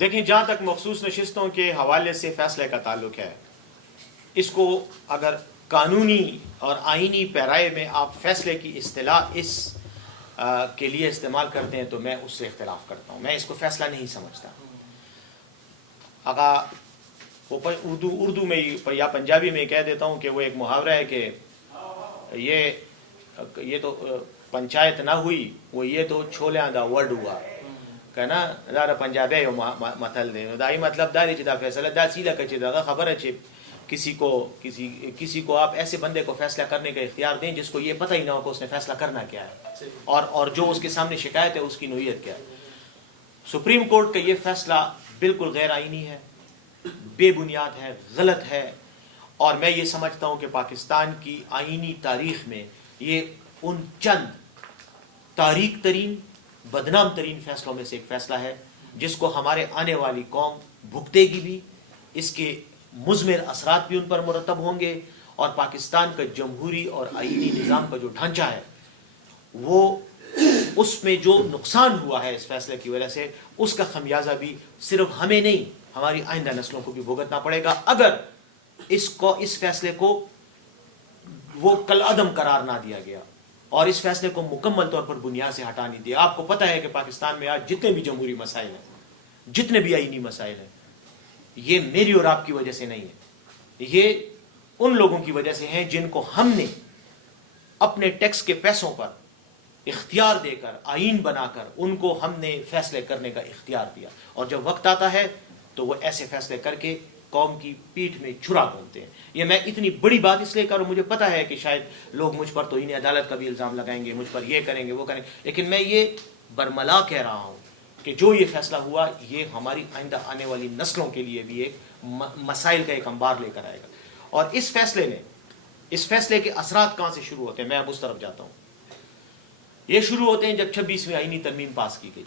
دیکھیں، جہاں تک مخصوص نشستوں کے حوالے سے فیصلے کا تعلق ہے، اس کو اگر قانونی اور آئینی پیرائے میں آپ فیصلے کی اصطلاح اس کے لیے استعمال کرتے ہیں تو میں اس سے اختلاف کرتا ہوں. میں اس کو فیصلہ نہیں سمجھتا. وہ اردو میں یا پنجابی میں کہہ دیتا ہوں کہ وہ ایک محاورہ ہے کہ یہ تو پنچایت نہ ہوئی، وہ یہ تو چھولیاں دا ورڈ ہوا کہنا دارا پنجابی متل دے دائی مطلب داری چدا فیصلہ دا سیدھا کچے دا خبر ہے کسی کو آپ ایسے بندے کو فیصلہ کرنے کا اختیار دیں جس کو یہ پتہ ہی نہ ہو کہ اس نے فیصلہ کرنا کیا ہے اور جو اس کے سامنے شکایت ہے اس کی نوعیت کیا ہے. سپریم کورٹ کا یہ فیصلہ بالکل غیر آئینی ہے، بے بنیاد ہے، غلط ہے، اور میں یہ سمجھتا ہوں کہ پاکستان کی آئینی تاریخ میں یہ ان چند تاریک ترین بدنام ترین فیصلوں میں سے ایک فیصلہ ہے جس کو ہمارے آنے والی قوم بھگتے گی بھی، اس کے مضمر اثرات بھی ان پر مرتب ہوں گے، اور پاکستان کا جمہوری اور آئینی نظام کا جو ڈھانچہ ہے وہ اس میں جو نقصان ہوا ہے اس فیصلے کی وجہ سے، اس کا خمیازہ بھی صرف ہمیں نہیں ہماری آئندہ نسلوں کو بھی بھگتنا پڑے گا اگر اس فیصلے کو وہ کالعدم قرار نہ دیا گیا اور اس فیصلے کو مکمل طور پر بنیاد سے ہٹا نہیں دیا. آپ کو پتہ ہے کہ پاکستان میں آج جتنے بھی جمہوری مسائل ہیں، جتنے بھی آئینی مسائل ہیں، یہ میری اور آپ کی وجہ سے نہیں ہے، یہ ان لوگوں کی وجہ سے ہیں جن کو ہم نے اپنے ٹیکس کے پیسوں پر اختیار دے کر، آئین بنا کر، ان کو ہم نے فیصلے کرنے کا اختیار دیا، اور جب وقت آتا ہے تو وہ ایسے فیصلے کر کے قوم کی پیٹھ میں چھرا گھومتے ہیں. یہ میں اتنی بڑی بات اس لیے کروں، مجھے پتہ ہے کہ شاید لوگ مجھ پر توہین عدالت کا بھی الزام لگائیں گے، مجھ پر یہ کریں گے وہ کریں گے، لیکن میں یہ برملا کہہ رہا ہوں کہ جو یہ فیصلہ ہوا یہ ہماری آئندہ آنے والی نسلوں کے لیے بھی ایک مسائل کا ایک انبار لے کر آئے گا. اور اس فیصلے کے اثرات کہاں سے شروع ہوتے ہیں؟ میں اب اس طرف جاتا ہوں. یہ شروع ہوتے ہیں جب 26ویں آئینی ترمیم پاس کی گئی.